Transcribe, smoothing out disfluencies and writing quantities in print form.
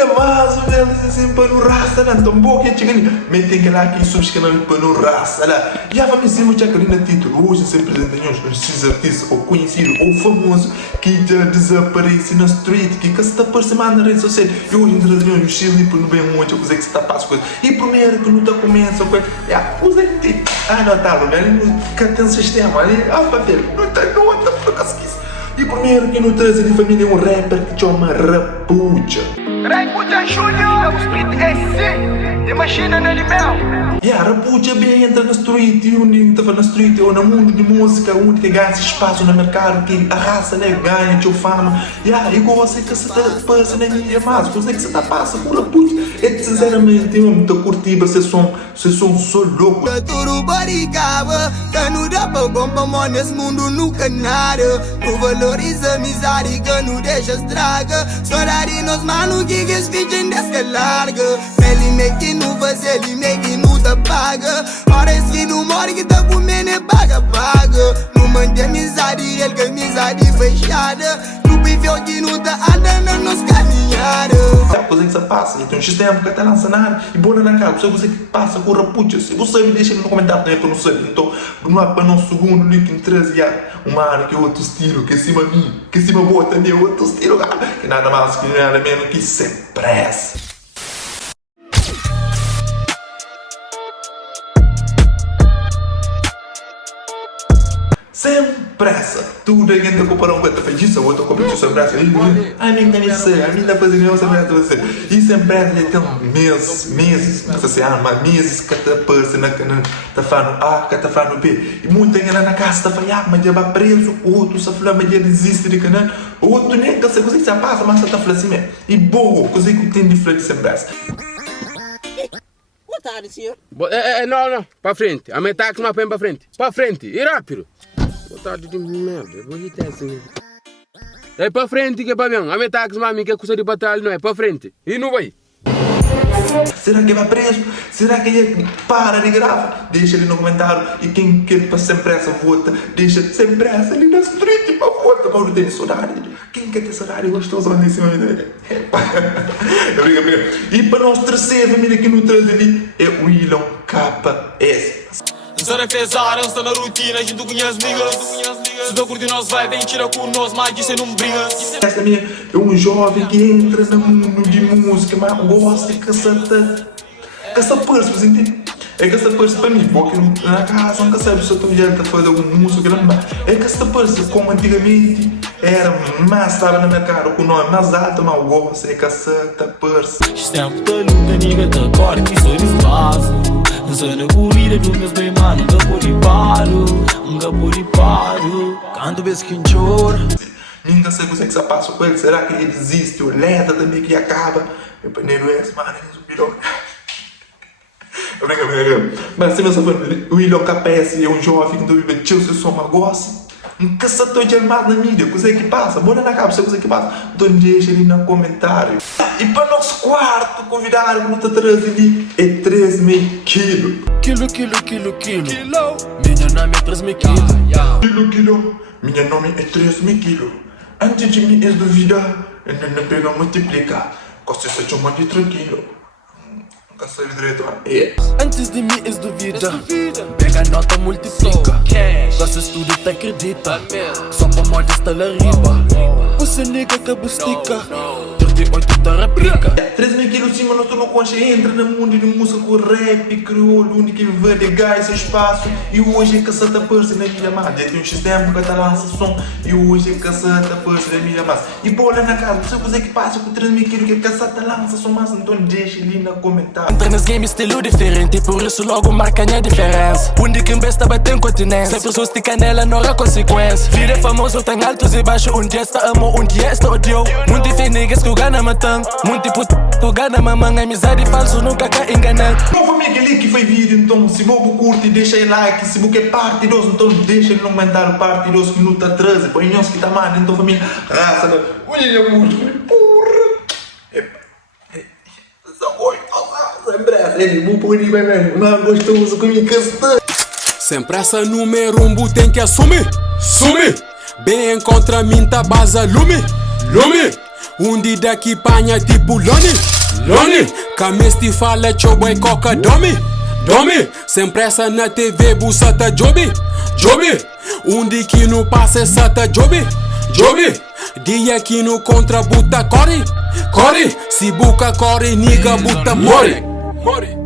família, mais ou menos assim, para no raça, não, tão bom que chega ali. Metem que lá aqui, subs que não para no raça, lá. Já vamos dizer, muito aqui na título, hoje sempre apresentamos esses artistas, ou conhecido, ou famoso, que já desaparece na street, que se está por semana na rede social. E hoje entregamos o Chile, por não bem muito, coisa que se está passando coisa. E primeiro que não está começando, coisa, usa que tem, não está, ali, que tem um sistema, ali, para ver, não está, por causa disso. E primeiro que não traz de família um rapper que chama Rapucha. Rapucha Júnior, o Speed SC, de Machina nele meu. Rapucha bem entra na street, e onde estava na street, ou no mundo de música, onde que ganha espaço no mercado, que a raça ganha, tinha fama. Igual você que você passa na mídia, mas você que você está passando por Rapucha. É sinceramente, eu não estou curtindo esse som só louco. Tudo barricava, que não dá pra bomba, nesse mundo nunca nada. Não valoriza a amizade, que não deixa estraga. Sorari nos mano que es vídeo descarga. Ele meio que não faz, ele meio que não te paga. Horas que não morre, que tá comendo é paga. Não mantém amizade, ele que amizade fechada. Não viveu que não tá andando nos caminhados. É a coisa que você passa, tem um sistema que está lançando nada e bola na cara, você que passa com Rapucha. Se você me deixa no comentário também para não saber, então não é para não segundo link em 13 uma área que é outro estilo, que cima mim, que cima boa também é outro estilo, que nada mais que nada menos que sem pressa. Sem pressa, tudo aí que a comparar com a tua feitiça, outra competição sem pressa. Ai, nem tem isso, a minha fazendo não sem pressa você. E sem pressa, ele tem meses, não sei se mas meses que tá passando, que tá falando A, que tá falando B. E muita gente na casa tá falando, mas já vai preso, outro está falando, mas já desiste de canal, outro nem que você consegue passa, mas tá falando assim mesmo. E boa, coisa que tem de frente sem pressa. Boa tarde, senhor. Não, para frente. A metade não põe para frente. Para frente, e rápido. Boa tarde de merda, vou irritar assim. É para frente que é para mim. A metade mami que é coisa de batalha, não é para frente. E não vai. Será que vai preso? Será que ele para de gravar? Deixa ele no comentário. E quem quer para sem pressa vota, deixa sem pressa ali na street para vota. Para não ter saudade. Quem quer ter saudade gostoso lá em cima dele? E para nós terceiro família que não traz ali é o William KS. Só na pesada, estou na rotina, a gente conhece niggas. Se não curte nós vai, vem tira com nós, mas isso não briga. Essa minha é um jovem que entra no mundo de música, mas gosta de caça purse, você entende? É caça purse para mim, porque na casa nunca sabe se eu estou a fazer algum música, é caça purse, como antigamente era, mas estava no mercado com o nome mais alto, mas eu gosto, é caça purse. Sempre da luta, nigga, da corda que sou desvaso. Sou na corrida dos meus bem, mano, nunca por e paro. Quando vês que chora. Nunca sei como é que você passa com ele, será que ele desiste, o lenta também que acaba. Meu pneu é esse, mano, ele subiu. Mas se você for o William KS é um jovem que vive tio, se soma gosta. Nunca se estou de armado na mídia, coisa que passa, bora na cabeça, coisa que passa. Então deixa ali no comentário. E para nosso quarto convidado, que não está trazendo ali, é 3.000 quilos. Quilo. Minha nome é 3.000 quilos. Quilo. Minha nome é 3.000 quilos. Antes de me duvidar, eu não pego multiplicar. Você se chama de tranquilo. Antes de mim és duvida, pega a nota, multiplica. Gostas tudo e te acredita. Só para morder está lá riba. Você nega que bustica 38 da réplica. 3.000 quilos cima, nós não conseguimos entrar no mundo de música com rap, crioulo, onde que vive de gás, espaço. E hoje é caçata purse na minha massa. Tem um sistema que está lançando som. E hoje é caçata purse na minha massa. E bola na casa, se você que passa com 3.000 quilos, que caçata lança som massa, então deixa ali no comentário. Entra nas games estilo diferente, por isso logo marca a diferença. Onde quem besta bate em continência, sempre sou de canela, não há consequência. Vida famoso tem altos e baixos, um dia está amor, um dia está odio. Muito fake niggas que o gana matando, muito puto que o gana mamãe, amizade falso nunca quer enganar. Não foi aquele link que foi vídeo, então se você curte, deixa aí like, se você é parte dos, então deixa no comentário parte dos que não está atrás, põe nós que está mal, então família, raça, olha música, porra. Ele vou por aí mesmo, não gostoso comigo castanho. Sem pressa número 1 tem que assumir. Bem contra mim tá base lume. Undi daqui panha tipo Loni Camesti fala choboi coca domi Sem pressa na TV busata jobi Undi que não passa sata jobi Dia que no contra buta corre Se buca corre niga buta mori